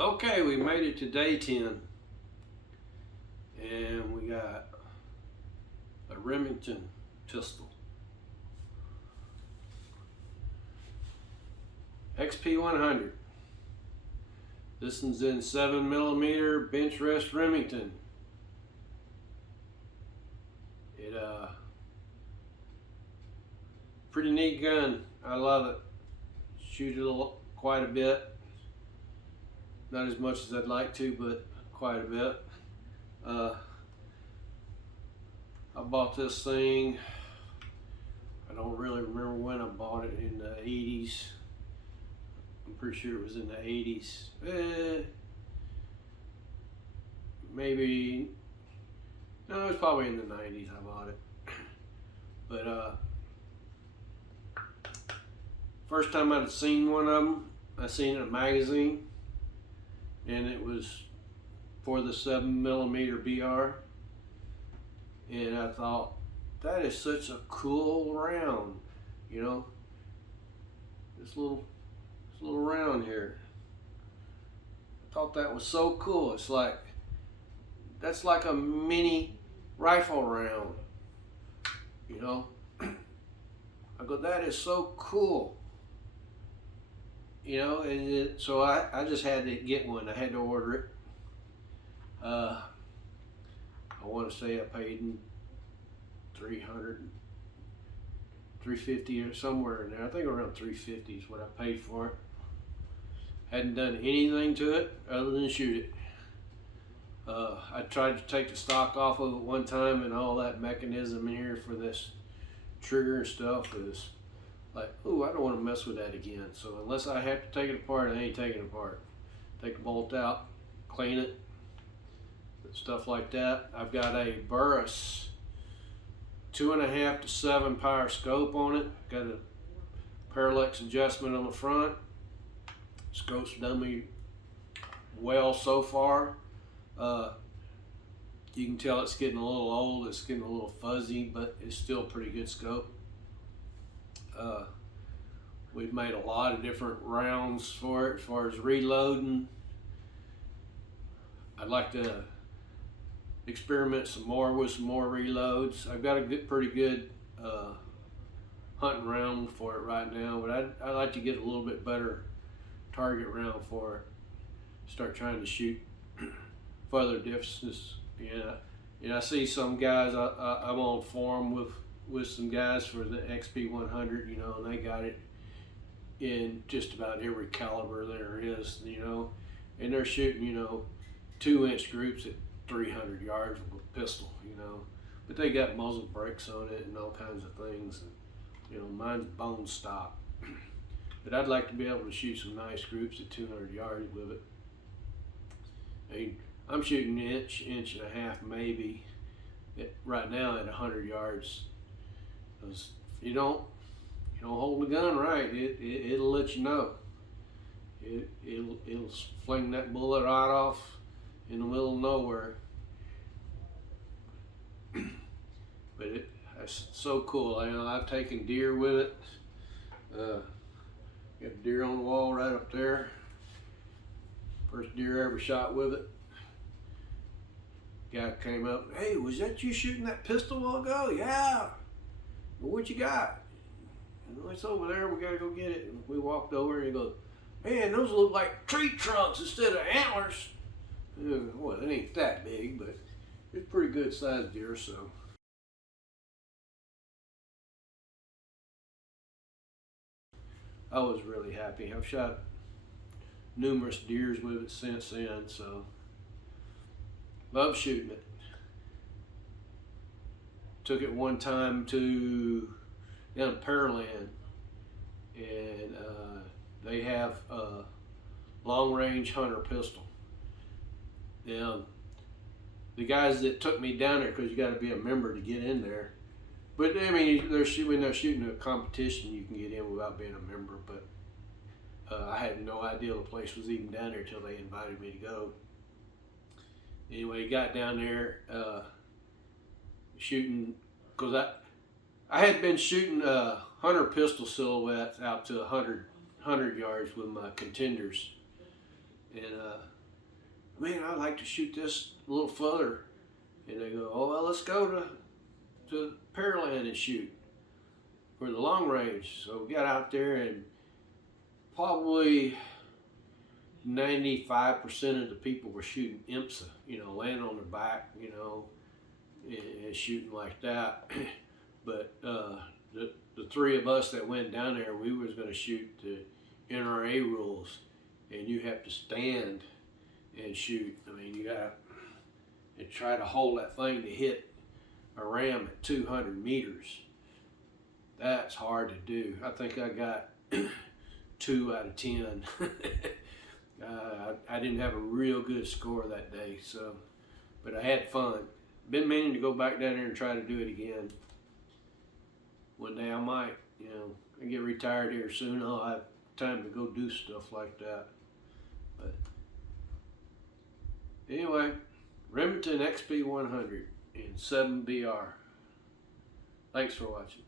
Okay, we made it to day 10, and we got a Remington pistol. XP100. This one's in 7mm bench rest Remington. It pretty neat gun. I love it. Shoot it quite a bit. Not as much as I'd like to, but quite a bit. I bought this thing, I don't really remember when I bought it, in the 80s. I'm pretty sure it was in the 80s. Maybe, no, it was probably in the 90s I bought it. But first time I'd seen one of them, I seen it in a magazine, and it was for the 7mm BR, and I thought, that is such a cool round, you know, this little round here. I thought that was so cool. It's like, that's like a mini rifle round, you know. I go, that is so cool. You know, and so I just had to get one. I had to order it. I want to say I paid $300, $350 or somewhere in there. I think around $350 is what I paid for it. Hadn't done anything to it other than shoot it. I tried to take the stock off of it one time, and all that mechanism in here for this trigger and stuff is like, ooh, I don't want to mess with that again. So unless I have to take it apart, I ain't taking it apart. Take the bolt out, clean it, stuff like that. I've got a Burris 2.5 to 7 power scope on it. Got a parallax adjustment on the front. Scope's done me well so far. You can tell it's getting a little old, it's getting a little fuzzy, but it's still a pretty good scope. We've made a lot of different rounds for it as far as reloading. I'd like to experiment some more with some more reloads. I've got a pretty good hunting round for it right now, but I'd like to get a little bit better target round for it. Start trying to shoot further distances. Yeah, I see some guys. I'm on forum with some guys for the XP100, you know, and they got it in just about every caliber there is, you know, and they're shooting, you know, 2-inch groups at 300 yards with a pistol, you know, but they got muzzle brakes on it and all kinds of things, and, you know, mine's bone stock. But I'd like to be able to shoot some nice groups at 200 yards with it. I mean, I'm shooting an inch and a half maybe right now at 100 yards. Because if you don't hold the gun right, it'll let you know. It'll fling that bullet right off in the middle of nowhere. But it's so cool. You know, I've taken deer with it. Got a deer on the wall right up there. First deer I ever shot with it. Guy came up, hey, was that you shooting that pistol a while ago? Yeah. Well, what you got? And it's over there, we gotta go get it. And we walked over and he goes, man, those look like tree trunks instead of antlers. Well, it ain't that big, but it's pretty good sized deer, so. I was really happy. I've shot numerous deers with it since then, so love shooting it. Took it one time to down in Pearland, and they have a long-range hunter pistol. Now, the guys that took me down there, because you got to be a member to get in there. But I mean, when they're shooting a competition, you can get in without being a member. But I had no idea the place was even down there until they invited me to go. Anyway, got down there shooting, because I had been shooting hunter pistol silhouettes out to 100 yards with my contenders. And man, I'd like to shoot this a little further. And they go, oh well, let's go to Pearland and shoot for the long range. So we got out there, and probably 95% of the people were shooting IMSA, laying on their back, and shooting like that. But the three of us that went down there, we was going to shoot the NRA rules, and you have to stand and shoot. I mean, you got to try to hold that thing to hit a ram at 200 meters. That's hard to do. I think I got 2 out of 10. I didn't have a real good score that day, but I had fun. Been meaning to go back down there and try to do it again. One day I might, I get retired here soon, I'll have time to go do stuff like that. But anyway, Remington XP100 in 7BR. Thanks for watching.